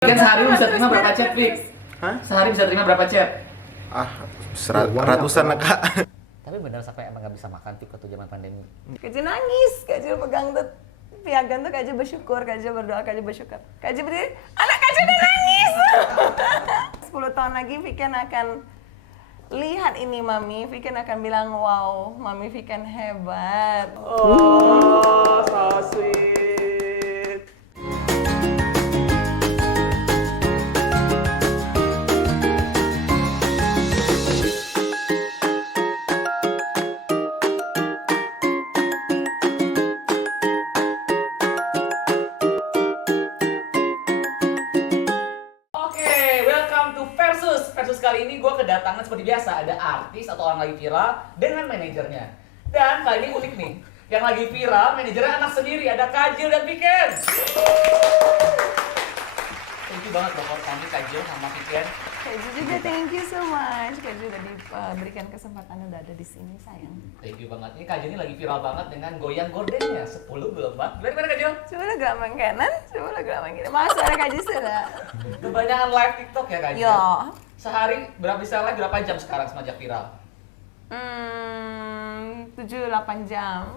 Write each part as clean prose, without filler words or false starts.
Kan sehari bisa terima berapa chat, Fix? Hah? Sehari bisa terima berapa chat? Ratusan lah kak. Tapi benar sampai emang gak bisa makan Fix waktu zaman pandemi. Kajil nangis, Kajil pegang tuh piagam tuh, Kajil bersyukur, Kajil berdoa, Kajil bersyukur. Kajil berdiri, anak Kajil udah nangis. 10 tahun lagi Viken akan lihat ini Mami, Viken akan bilang, wow, Mami Viken hebat. Oh, so sweet. Oke, welcome to Versus. Versus kali ini gue kedatangan seperti biasa, ada artis atau orang lagi viral dengan manajernya. Dan kali ini unik nih, yang lagi viral manajernya anak sendiri, ada Kajil dan Viken. Thank you banget loh for kami Kajil sama Viken. Kajil juga thank you so much. Kajil udah diberikan kesempatan, udah ada di sini sayang. Thank you banget. Ini Kajil ini lagi viral banget dengan goyang gordennya. 10 belum, Mbak. Gimana Kajil? Coba lo gelombang kanan, coba lo gelombang kiri. Masuk ada Kajil sudah. Kebanyakan live TikTok ya Kajil? Yo. Sehari bisa live berapa jam sekarang semenjak viral? 7-8 jam.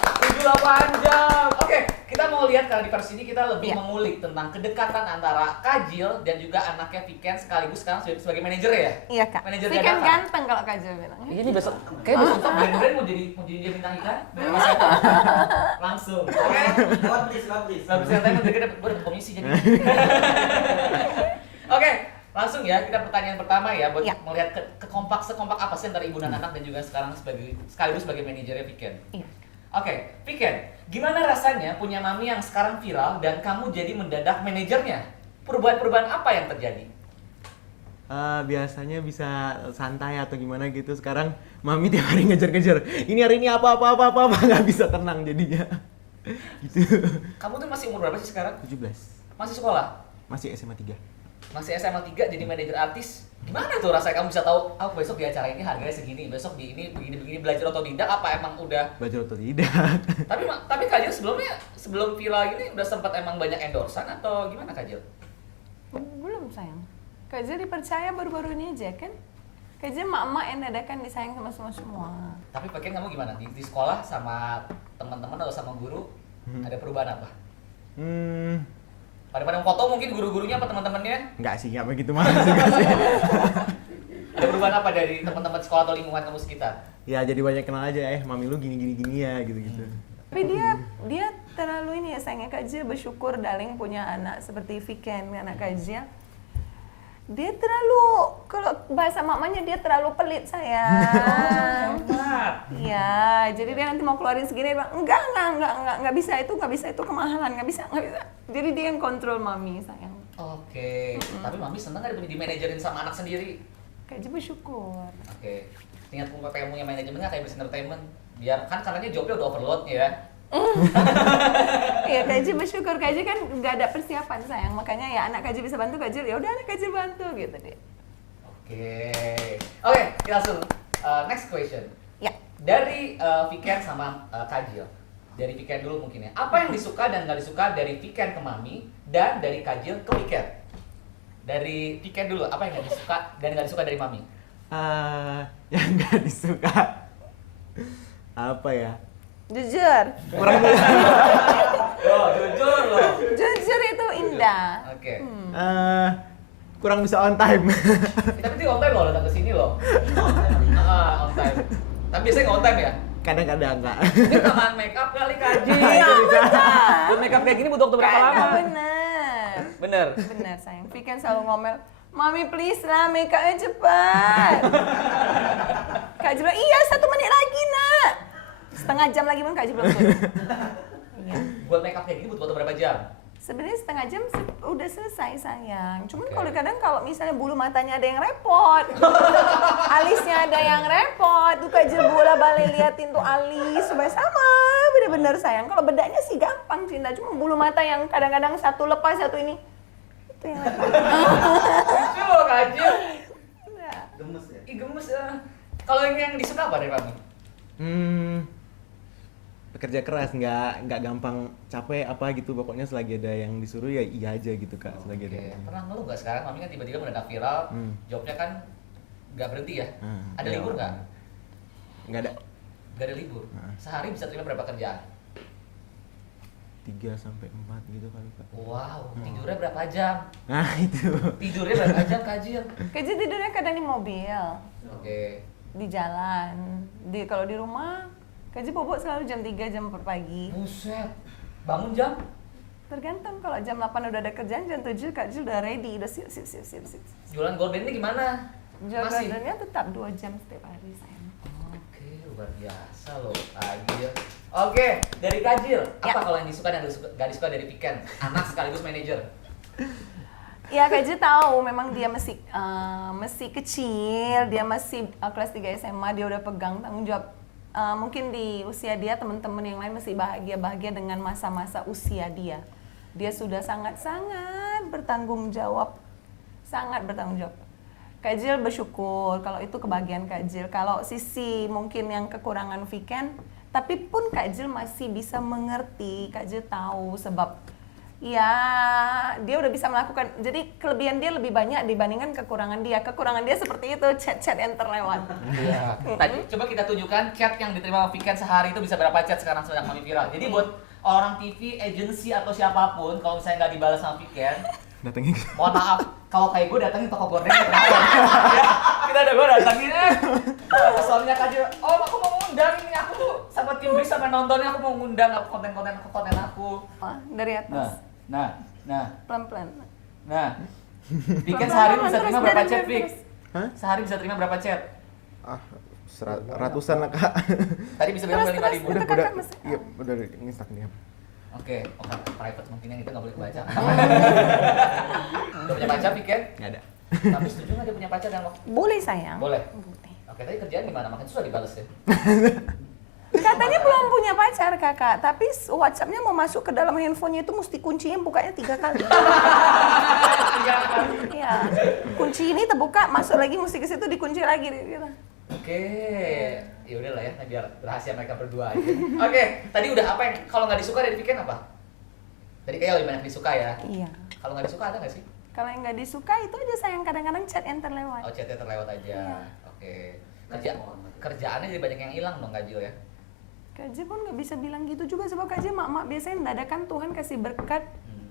7-8 jam. Oke, kita mau lihat karena di versi ini kita lebih Iya. mengulik tentang kedekatan antara Kajil dan juga anaknya Viken sekaligus sekarang sebagai manajer ya? Iya kak. Manajer Viken dadakan. ganteng kalau Kajil bilang. Ini besok, kayak besok Brand-brand mau jadi dia bintang iklan? Langsung. Oke. Lewat please. Gak bisa tanya mereka dapat gue komisi jadi. Oke, langsung ya kita pertanyaan pertama ya buat Ya. melihat sekompak apa sih antara ibu dan anak dan juga sekarang sekaligus sebagai manajernya Viken. Iya. Oke, Viken, gimana rasanya punya mami yang sekarang viral dan kamu jadi mendadak manajernya? Perubahan-perubahan apa yang terjadi? Biasanya bisa santai atau gimana gitu. Sekarang mami tiap hari ngejar-ngejar. Ini hari ini apa nggak bisa tenang jadinya. Gitu. Kamu tuh masih umur berapa sih sekarang? 17. Masih sekolah? Masih SMA 3. Masih SMA 3 jadi manajer artis? Gimana tuh rasanya kamu bisa tahu, aku besok di acara ini harganya segini, besok di ini begini-begini, belajar otodidak apa emang udah? Belajar atau tidak? Tapi Kajil sebelum viral ini udah sempat emang banyak endorsan atau gimana Kajil? Belum sayang. Kajil dipercaya baru-baru ini aja kan? Kajil mak-mak yang dadakan disayang sama semua. Tapi Viken kamu gimana? Di sekolah sama teman-teman atau sama guru ada perubahan apa? Pada foto mungkin guru-gurunya apa teman-temannya? Nggak sih, nggak begitu mahal juga sih. Ada perubahan apa dari teman-teman sekolah atau lingkungan kamu sekitar? Ya jadi banyak kenal aja, mami lu gini ya gitu-gitu. Tapi dia terlalu ini ya sayangnya, Kajil bersyukur Daling punya anak seperti Viken, anak Kajil. Dia terlalu, kalau bahasa mamanya dia terlalu pelit sayang. Hebat. Iya, jadi dia nanti mau keluarin segini, dia bilang nggak bisa itu kemahalan, nggak bisa. Jadi dia yang kontrol mami sayang. Oke. Tapi mami seneng nggak di manajerin sama anak sendiri? Kajil bersyukur. Oke. Ingat kamu yang manajemen nggak kayak business entertainment? Biar kan karena jobnya udah overload ya. Iya, Kajil bersyukur. Kajil kan nggak ada persiapan sayang, makanya ya anak Kajil bisa bantu Kajil, ya udah anak Kajil bantu gitu deh. Oke, kita langsung next question. Ya. Dari Viken sama Kajil. Dari Viken dulu mungkin ya. Apa yang disuka dan nggak disuka dari Viken ke mami dan dari Kajil ke Viken? Dari Viken dulu, apa yang nggak disuka dan nggak disuka dari mami? Yang nggak disuka apa ya? Jujur. Kurang Loh, jujur loh. Jujur itu indah. Oke. kurang bisa on time. Tapi dia on time loh datang ke sini loh. On time. Tapi biasanya nggak on time ya? Kadang-kadang enggak. Dia tangan make up kali Kajil. Iya, benar. buat makeup kayak gini butuh waktu berapa lama? Bener. Bener. Bener sayang. Viken selalu ngomel, Mami please lah, make upnya cepat. Kajil bilang, iya 1 menit lagi nak. Setengah jam lagi pun Kajil belum turun. Iya. Buat make up kayak gini butuh waktu berapa jam? Sebenarnya setengah jam udah selesai sayang. Cuman Oke. kalau kalau misalnya bulu matanya ada yang repot, alisnya ada yang repot, tuh Kajil bola balik liatin tuh alis supaya sama, bener-bener sayang. Kalau bedanya sih gampang cinta, cuma bulu mata yang kadang-kadang satu lepas satu ini, itu yang repot. Lucu loh Kajil. Iya. Gemes ya? Ih gemes ya. Kalau yang disuka apa dari mami? kerja keras, nggak gampang capek apa gitu, pokoknya selagi ada yang disuruh ya iya aja gitu Kak, selagi ada. Pernah ngeluh nggak sekarang Mami kan tiba-tiba mendadak viral, jobnya kan nggak berhenti ya? Ada iya. libur nggak? Nggak ada. Nggak ada libur. Sehari bisa terima berapa kerjaan? 3 sampai 4 gitu kali Kak. Wow, tidurnya berapa jam? Nah itu. Tidurnya berapa jam Kajil? Kajil tidurnya kadang di mobil, Oke. di jalan. Kalau di rumah, Kajil bobo selalu jam 3 jam 4 pagi. Buset. Bangun jam? Tergantung, kalau jam 8 udah ada kerjaan, jam 7 Kajil udah ready, udah siap. Jualan gorden ini gimana? Masih? Jualannya tetap 2 jam setiap hari sayang. Oke, luar biasa loh Kajil. Oke, dari Kajil, apa kalau yang disuka dan gak disuka dari Piken? Anak sekaligus manajer. Ya Kajil tahu memang dia masih kecil, dia masih kelas 3 SMA, dia udah pegang tanggung jawab. Mungkin di usia dia teman-teman yang lain masih bahagia dengan masa-masa usia dia. Dia sudah sangat-sangat bertanggung jawab, Kajil bersyukur kalau itu kebahagiaan Kajil. Kalau sisi mungkin yang kekurangan Piken, tapi pun Kajil masih bisa mengerti, Kajil tahu sebab ya dia udah bisa melakukan, jadi kelebihan dia lebih banyak dibandingkan kekurangan dia. Kekurangan dia seperti itu, chat-chat yang terlewat. Iya. Tadi coba kita tunjukkan chat yang diterima Piken sehari itu bisa berapa chat sekarang sedang Mami viral. Jadi buat orang TV, agensi atau siapapun, kalau misalnya nggak dibalas sama Piken, Datangnya mohon maaf, kalau kayak gue datangin toko gorden ya, kita ada gue datangin soalnya Kajil, oh aku mau ngundang ini, aku tuh sama tim Bris sama nontonnya, aku mau ngundang konten aku. Wah, dari atas, Nah, pelan-pelan. Piken sehari bisa terima Terus, berapa dari chat, terus. Pik? Hah? Sehari bisa terima berapa chat? Ratusan lah Kak. Tadi bisa bilang Terus, 5.000. terus. Kakak masih- Iya, udah ngestak dia. Oke, private mungkin yang itu nggak boleh kebaca. Udah punya pacar, Piken? Nggak ada. Tapi setuju nggak dia punya pacar dan waktu? Boleh sayang. Boleh. Boleh. Oke, tadi kerjaan gimana? Makin susah dibales ya. Katanya belum punya pacar kakak, tapi WhatsApp-nya mau masuk ke dalam handphonenya itu mesti kuncinya bukanya 3 kali. Iya, kunci ini terbuka, masuk lagi mesti ke situ dikunci lagi gitu. Oke, ya udah lah ya, biar rahasia mereka berdua aja. Oke, tadi udah apa yang kalau nggak disuka dari Piken apa? Tadi kayaknya lebih banyak disuka ya. Iya. Kalau nggak disuka ada nggak sih? Kalau yang nggak disuka itu aja sayang, kadang-kadang chat yang terlewat. Oh, chatnya terlewat aja. Iya. Oke. Kerjaannya jadi banyak yang hilang dong Kajil ya. Kajil pun nggak bisa bilang gitu juga sebab Kajil mak-mak biasanya dadakan Tuhan kasih berkat,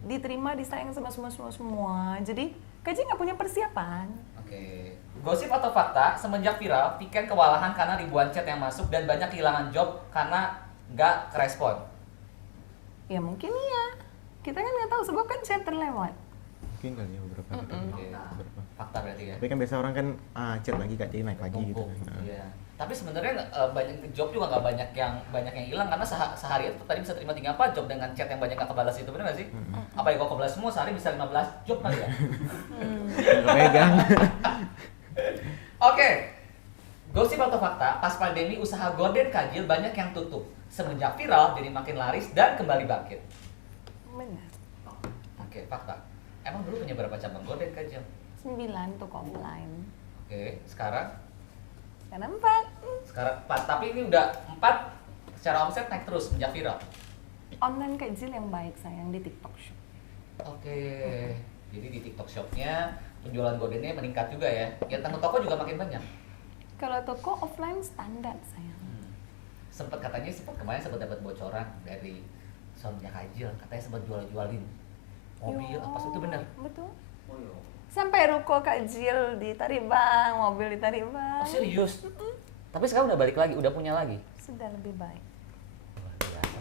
diterima, disayang sama semua. Jadi Kajil nggak punya persiapan. Oke. Gosip atau fakta, semenjak viral, Piken kewalahan karena ribuan chat yang masuk dan banyak kehilangan job karena nggak kerespon. Ya mungkin iya. Kita kan nggak tahu sebab kan chat terlewat. Mungkin kali ya beberapa. Oke. Fakta berarti ya. Tapi kan biasa orang kan chat lagi Kak, jadi naik lagi gitu. Tumpuk, iya. Tapi sebenarnya banyak job juga nggak banyak yang hilang karena sehari itu tadi bisa terima 3-4 job dengan chat yang banyak nggak kebalas itu, benar nggak sih? Apa ya kalau kebalas semua sehari bisa 15 job kali ya? Nggak pegang. Oke, gosip atau fakta, pas pandemi usaha gorden Kajil banyak yang tutup. Semenjak viral jadi makin laris dan kembali bangkit. Benar. Oke, fakta. Emang dulu punya berapa cabang gorden Kajil? 9 tuh offline. Oke, sekarang? Sekarang 4. Sekarang 4, tapi ini udah 4 secara omset naik terus semenjak viral. Online Kajil yang baik sayang di TikTok Shop. Oke, jadi di TikTok Shop-nya penjualan gordennya meningkat juga ya. Ya tanggung toko juga makin banyak. Kalau toko offline standar sayang. Sempet kemarin sempat dapat bocoran dari suaminya Kajil, katanya sempat jualin mobil, apa sih itu benar? Betul. Sampai ruko Kajil ditarik bang, mobil ditarik bang. Oh serius? Tapi sekarang udah balik lagi, udah punya lagi. Sudah lebih baik.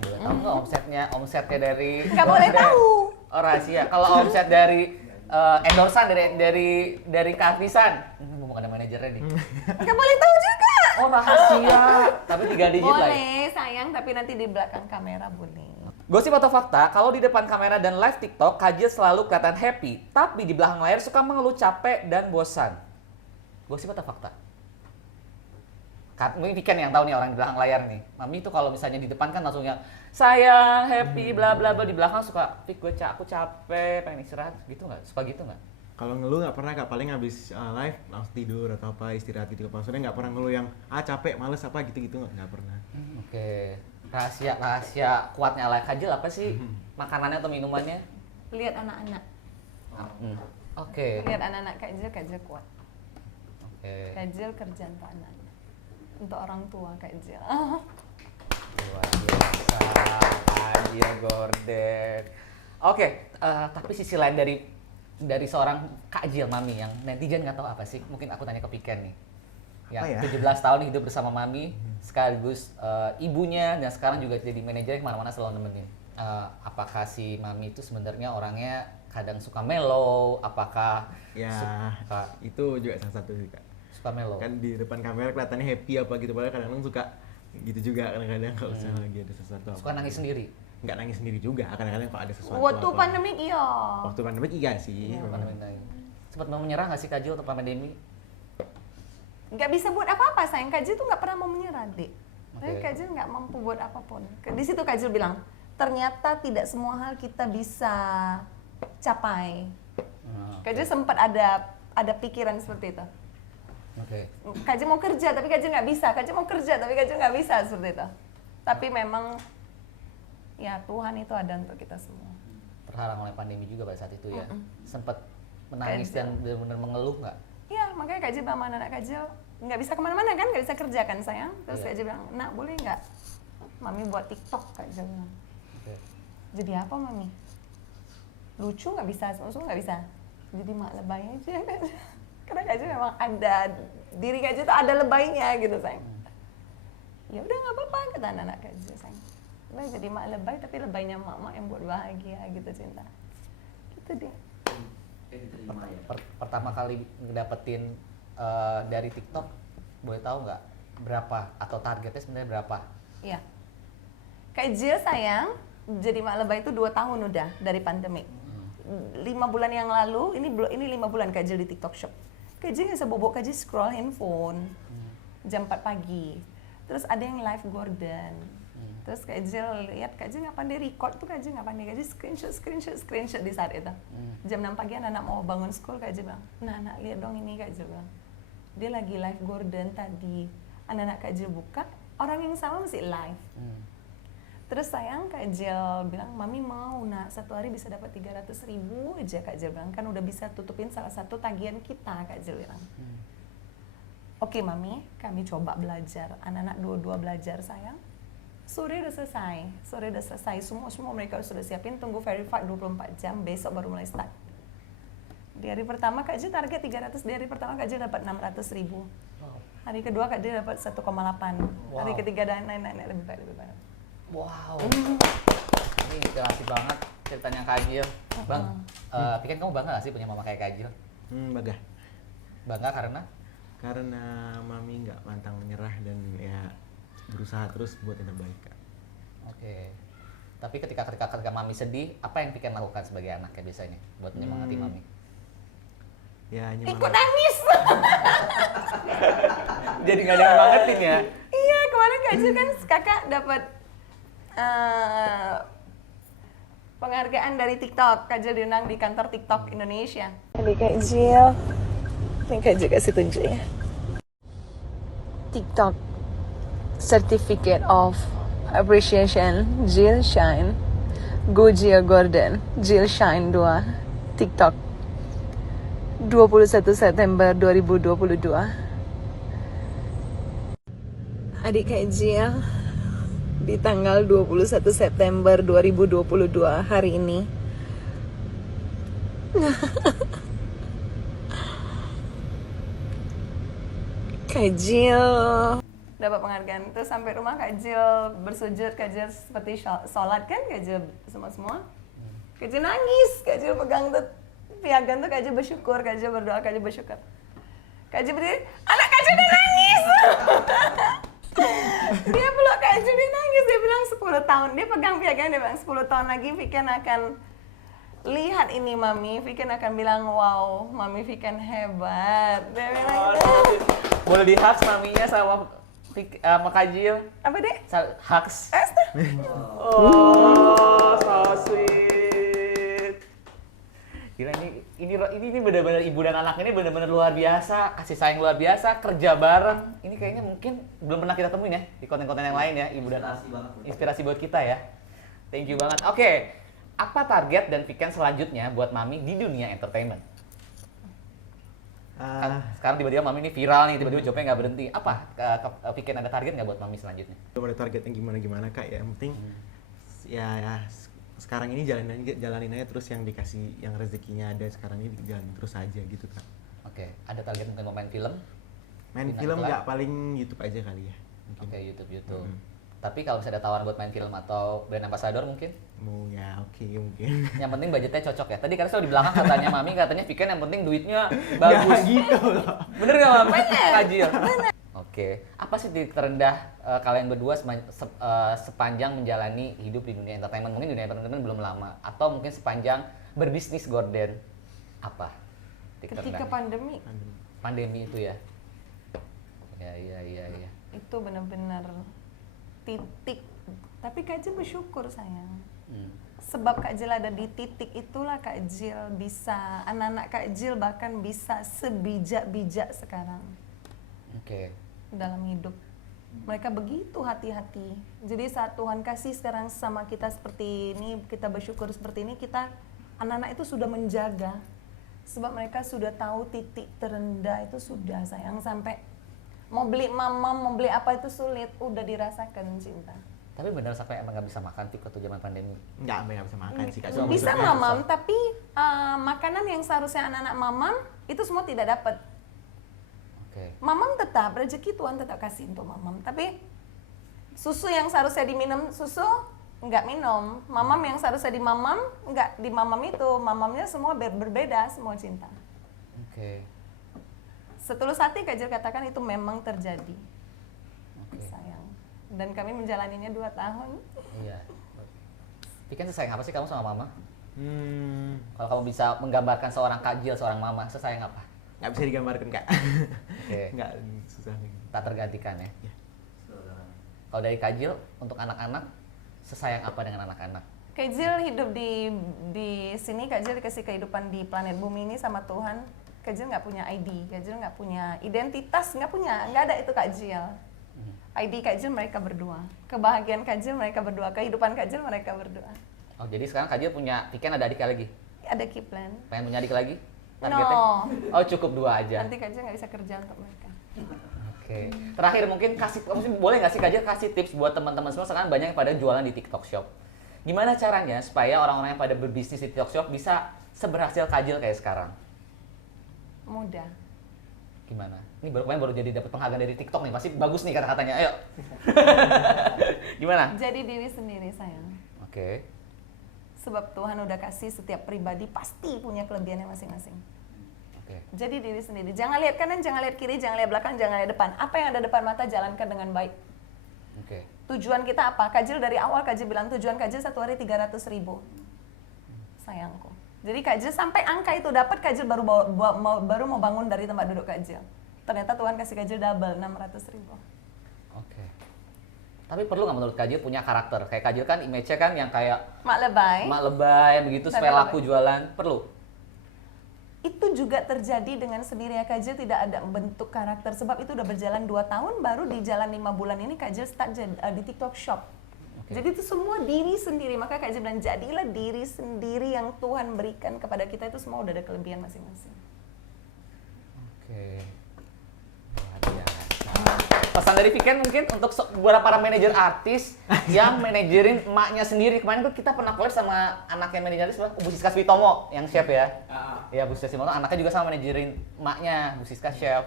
Boleh tahu nggak omsetnya dari? Nggak boleh tahu. Oh rahasia. Kalau omset dari endorsan dari Kavisan, mau ada manajernya nih. Nggak boleh tahu juga. Oh rahasia. Tapi 3 digit lagi. Boleh sayang, tapi nanti di belakang kamera boleh. Gosip atau fakta, kalau di depan kamera dan live TikTok, Kajil selalu kelihatan happy, tapi di belakang layar suka mengeluh capek dan bosan. Gosip atau fakta? Mungkin Piken yang tahu nih orang di belakang layar nih. Mami itu kalau misalnya di depan kan langsung yang sayang, happy, bla bla bla, di belakang suka, Pik aku capek, pengen istirahat, gitu nggak? Suka gitu nggak? Kalau ngeluh nggak pernah Kak, paling habis live langsung tidur atau apa istirahat gitu. Maksudnya nggak pernah ngeluh yang capek, males apa gitu-gitu nggak pernah. Oke. rahasia kuatnya ala Kajil apa sih? Makanannya atau minumannya? Lihat anak-anak. Oke. Lihat anak-anak Kajil kuat. Oke. Kajil kerja untuk anak-anak. Untuk orang tua Kajil. Luar biasa, Kajil Gorden. Oke, tapi sisi lain dari seorang Kajil Mami yang netizen nggak tahu apa sih? Mungkin aku tanya ke Piken nih. Yang Apa ya? 17 tahun hidup bersama Mami, sekaligus ibunya dan sekarang juga jadi manajer kemana-mana selalu nemenin. Apakah si Mami itu sebenarnya orangnya kadang suka mellow? Apakah Ya, suka itu juga salah satu sih, Kak. suka mellow? Kan di depan kamera kelihatannya happy apa gitu, padahal kadang-kadang suka gitu juga, kadang-kadang kalau misalnya lagi ada sesuatu Suka nangis sendiri? nggak nangis sendiri juga, kadang-kadang kalau ada sesuatu Waktu apa. pandemik iya. Waktu pandemik iya sih. Pandemi nangis. Sempat mau menyerah nggak sih Kajil untuk pandemi? Nggak bisa buat apa-apa sayang. Kajil tuh nggak pernah mau menyerah, Dek. Tapi Oke. Kajil nggak mampu buat apapun. Di situ Kajil bilang, ternyata tidak semua hal kita bisa capai. Kajil sempat ada pikiran seperti itu. Oke. Kajil mau kerja tapi Kajil nggak bisa. Kajil mau kerja tapi Kajil nggak bisa seperti itu. Tapi memang ya Tuhan itu ada untuk kita semua. Terhalang oleh pandemi juga pada saat itu ya. Sempat menangis Kajil. dan benar-benar mengeluh nggak? Ya makanya Kajil sama anak Kajil nggak bisa kemana-mana kan, nggak bisa kerja kan sayang. Terus Iya. Kajil bilang, nak boleh nggak Mami buat TikTok? Kajil bilang. Oke. Jadi apa Mami? Lucu nggak bisa, semua nggak bisa. Jadi mak lebay aja kan. Karena Kajil memang ada, diri Kajil tuh ada lebaynya gitu sayang. Ya udah nggak apa-apa kata anak-anak Kajil sayang. Udah jadi mak lebay tapi lebaynya mak-mak yang buat bahagia gitu cinta. Gitu deh. Pertama kali ngedapetin dari TikTok, boleh tahu nggak berapa atau targetnya sebenarnya berapa? Iya. Kajil sayang, jadi mak lebay itu 2 tahun udah dari pandemik. 5 bulan yang lalu, ini 5 bulan Kajil di TikTok Shop. Kajil nggak bisa bobok, Kajil scroll handphone jam 4 pagi. Terus ada yang live Gordon. Terus Kajil lihat, Kajil nggak pandai record tuh, Kajil nggak pandai. Kajil screenshot di saat itu. Jam 6 pagi anak mau bangun school, Kajil bilang, nah anak lihat dong ini, Kajil bilang. Dia lagi live Gordon tadi. Anak-anak Kajil buka, orang yang sama masih live. Terus sayang Kajil bilang, Mami mau nak satu hari bisa dapat 300.000 aja. Kajil bilang, kan udah bisa tutupin salah satu tagihan kita, Kajil bilang. Oke Mami, kami coba belajar. Anak-anak dua-dua belajar sayang. Sore udah selesai. Semua mereka sudah siapin, tunggu verified 24 jam, besok baru mulai start. Di hari pertama Kajil target 300, di hari pertama Kajil dapat 600.000. Hari kedua Kajil dapat 1,8. Hari ketiga dan naik lebih baik. Wow. Ini inspirasi banget ceritanya Kajil. Bang, Piken kamu bangga nggak sih punya mama kayak Kajil? Baga. Bangga Karena Mami nggak pantang menyerah dan ya berusaha terus buat yang terbaik, Kak. Oke. Tapi ketika Mami sedih, apa yang Piken lakukan sebagai anaknya biasanya buat menyemangati Mami? Ya Ikut nangis. Jadi nggak ada yang nyemangatin ya? Iya, kemarin Kajil kan kakak dapat penghargaan dari TikTok. Kajil diundang di kantor TikTok Indonesia. Jadi Kajil, ini Kajil kasih tunjuk ya. TikTok Certificate of Appreciation Jill Shine, Go Jill Gordon, Jill Shine 2, TikTok 21 September 2022. Adik Kajil di tanggal 21 September 2022 hari ini. Kajil dapat penghargaan itu sampai rumah Kajil bersujud, Kajil seperti sholat kan, Kajil semua. Kajil nangis, Kajil pegang tuh piagam tuh, Kajil bersyukur, Kajil berdoa, Kajil bersyukur. Kajil berdiri, anak Kajil udah nangis. Dia peluk Kajil, dia nangis, dia bilang 10 tahun, dia pegang piagam, dia bilang 10 tahun lagi Piken akan lihat ini Mami, Piken akan bilang wow, Mami Piken hebat. Dia bilang gitu. Boleh di-hugs maminya sama Kajil? Apa deh? Hugs. Oh, so sweet. Gila ini benar-benar ibu dan anak ini benar-benar luar biasa, kasih sayang luar biasa, kerja bareng. Ini kayaknya mungkin belum pernah kita temuin ya di konten-konten yang lain ya, ibu dan anak. Inspirasi buat kita ya. Thank you banget. Oke, apa target dan pikiran selanjutnya buat Mami di dunia entertainment? Kan sekarang tiba-tiba Mami ini viral nih, tiba-tiba jobnya nggak berhenti. Apa pikiran, ada target nggak buat Mami selanjutnya? Belum ada target yang gimana Kak ya, yang penting ya sekarang ini jalanin aja terus, yang dikasih, yang rezekinya ada sekarang ini jalanin terus aja gitu Kak. Oke, ada target mungkin mau main film? Main Bintang film iklan? nggak, paling YouTube aja kali ya mungkin. Oke, YouTube. Tapi kalau misalnya ada tawaran buat main film atau brand ambassador mungkin? Mau ya oke mungkin. Yang penting budgetnya cocok ya. Tadi karena saya di belakang katanya Mami katanya Viken yang penting duitnya bagus. Nggak gitu loh. Bener nggak Mami? Kajil. Oke, apa sih titik terendah kalian berdua sepanjang menjalani hidup di dunia entertainment? Mungkin dunia entertainment belum lama, atau mungkin sepanjang berbisnis Gorden. Apa titik Ketika terendah? Pandemi itu ya? Iya. Itu benar-benar titik. Tapi Kak Jil bersyukur sayang. Sebab Kak Jil ada di titik itulah Kak Jil bisa, anak-anak Kak Jil bahkan bisa sebijak-bijak sekarang Oke. dalam hidup. Mereka begitu hati-hati. Jadi saat Tuhan kasih sekarang sama kita seperti ini, kita bersyukur seperti ini, kita anak-anak itu sudah menjaga. Sebab mereka sudah tahu titik terendah itu sudah sayang, sampai mau beli mamam, mau beli apa itu sulit, udah dirasakan cinta. Tapi benar sampai emang nggak bisa makan Tik waktu zaman pandemi? Nggak bisa makan sih Kak. Bisa mamam, tapi makanan yang seharusnya anak-anak mamam itu semua tidak dapat. Oke. Mamam tetap, rezeki Tuhan tetap kasih untuk mamam. Tapi susu yang seharusnya diminum, susu nggak minum. Mamam yang seharusnya dimamam, nggak dimamam itu. Mamamnya semua berbeda, semua cinta. Oke. Setulus hati Kak Jil katakan itu memang terjadi. Oke. Sayang. Dan kami menjalaninya 2 tahun. Iya. Viken sesayang apa sih kamu sama Mama? Kalau kamu bisa menggambarkan seorang Kak Jil, seorang Mama, sesayang apa? Nggak bisa digambarkan Kak. Oke. Nggak, susah. Tak tergantikan ya. Iya. Kalau dari Kak Jil untuk anak-anak, sesayang apa dengan anak-anak? Kak Jil hidup di sini, Kak Jil dikasih kehidupan di planet bumi ini sama Tuhan. Kak Jil nggak punya ID, Kak Jil nggak punya identitas, nggak ada itu Kak Jil. ID Kak Jil mereka berdua, kebahagiaan Kak Jil mereka berdua, kehidupan Kak Jil mereka berdua. Oh, jadi sekarang Kak Jil punya, Viken ada adik lagi? Ada Kiplan. Pengen punya adik lagi? No. Oh, cukup 2 aja. Nanti Kak Jil nggak bisa kerja untuk mereka. Oke. Terakhir mungkin boleh nggak sih Kak Jil kasih tips buat teman-teman semua, sekarang banyak yang pada jualan di TikTok Shop. Gimana caranya supaya orang-orang yang pada berbisnis di TikTok Shop bisa seberhasil Kak Jil kayak sekarang? Mudah. Gimana? Ini baru jadi dapat penghargaan dari TikTok nih, pasti bagus nih kata-katanya. Ayo. Gimana? Jadi diri sendiri sayang. Oke. Sebab Tuhan udah kasih setiap pribadi pasti punya kelebihannya masing-masing. Oke. Jadi diri sendiri. Jangan lihat kanan, jangan lihat kiri, jangan lihat belakang, jangan lihat depan. Apa yang ada depan mata jalankan dengan baik. Oke. Tujuan kita apa? Kak Jil dari awal Kak Jil bilang tujuan Kak Jil 1 hari 300.000. Sayangku. Jadi Kak Jil sampai angka itu dapat, Kak Jil baru mau bangun dari tempat duduk Kak Jil. Ternyata Tuhan kasih Kak Jil double 600.000. Oke. Tapi perlu nggak menurut Kak Jil punya karakter? Kayak Kak Jil kan image-nya kan yang kayak Mak lebay. mak lebay begitu supaya Lebay. laku jualan. Perlu? Itu juga terjadi dengan sendirinya Kak Jil, tidak ada bentuk karakter. Sebab itu udah berjalan 2 tahun, baru di jalan 5 bulan ini Kak Jil start di TikTok Shop. Oke. Jadi itu semua diri sendiri. Maka Kak Jil bilang, jadilah diri sendiri yang Tuhan berikan kepada kita, itu semua udah ada kelebihan masing-masing. Oke. Luar biasa. Pesan dari Viken mungkin untuk beberapa para manajer artis yang manajerin emaknya sendiri. Kemarin tuh kita pernah collab sama anaknya manajer artis, Bu Siska Switomo yang chef ya. Ya, Bu Siska Switomo anaknya juga sama manajerin emaknya, Bu Siska chef.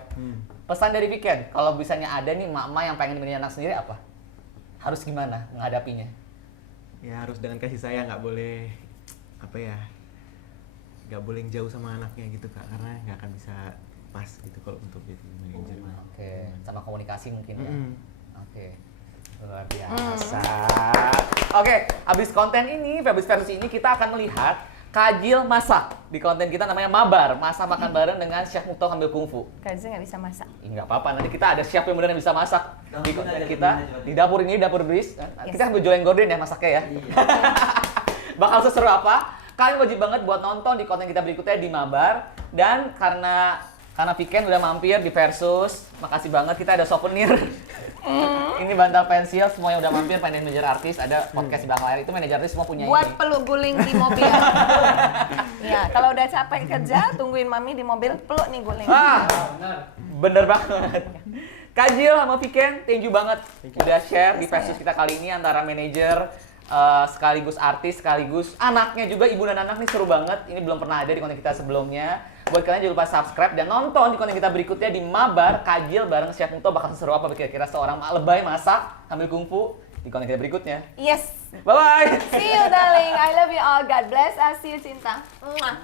Pesan dari Viken, kalau misalnya ada nih emak-emak yang pengen manajer anak sendiri apa? Harus gimana menghadapinya? Ya harus dengan kasih sayang, nggak boleh nggak boleh jauh sama anaknya gitu Kak, karena nggak akan bisa pas gitu kalau untuk jadi manajer. Oke, sama komunikasi mungkin ya. Oke. Luar Mm. biasa. Oke, habis konten ini, habis versi ini kita akan melihat Kak Jil masak di konten kita namanya Mabar, masak makan bareng dengan Chef Mukto Hamil Kungfu. Kak Jil nggak bisa masak. Nggak apa-apa, nanti kita ada chef yang beneran bisa masak di kita di dapur ini, dapur Bris. Kita ambil jualan gorden ya masaknya ya. Bakal seseru apa? Kalian wajib banget buat nonton di konten kita berikutnya di Mabar. Dan karena Viken udah mampir di Versus, makasih banget, kita ada souvenir. Ini bantal pensil, semua yang udah mampir pengen manajer artis, ada podcast di belakang layar, itu manajer artis semua punya Buat ini. peluk guling di mobil. Ya, kalau udah capek kerja, tungguin mami di mobil, peluk nih guling. Ah, bener banget. Kak Jill sama Viken, thank you banget udah share di Versus kita kali ini antara manajer, sekaligus artis, sekaligus anaknya juga, ibu dan anak nih seru banget. Ini belum pernah ada di konten kita sebelumnya. Buat kalian jangan lupa subscribe dan nonton di konten kita berikutnya di Mabar. Kak Jill bareng Chef Muto bakal seru apa kira-kira seorang mak lebay masak sambil kungfu di konten kita berikutnya. Yes. Bye-bye! See you darling. I love you all. God bless. I'll see you Cinta. Mwah.